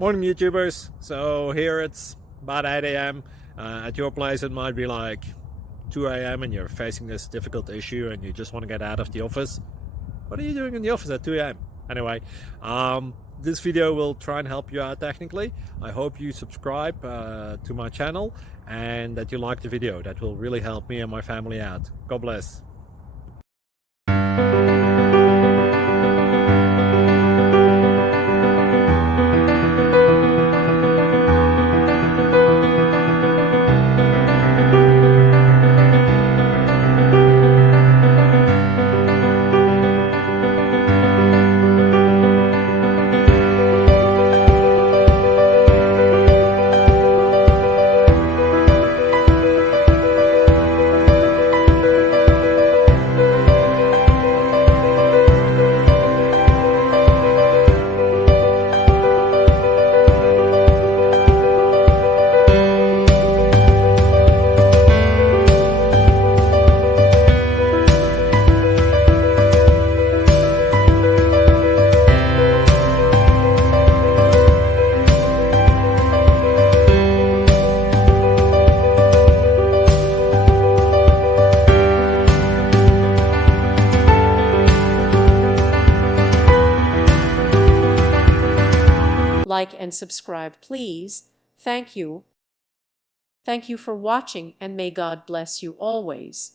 Morning YouTubers. So here it's about 8 a.m. At your place it might be like 2 a.m. and you're facing this difficult issue and you just want to get out of the office. What are you doing in the office at 2 a.m.? Anyway, this video will try and help you out technically. I hope you subscribe to my channel and that you like the video. That will really help me and my family out. God bless. Like and subscribe, please. Thank you. Thank you for watching, and may God bless you always.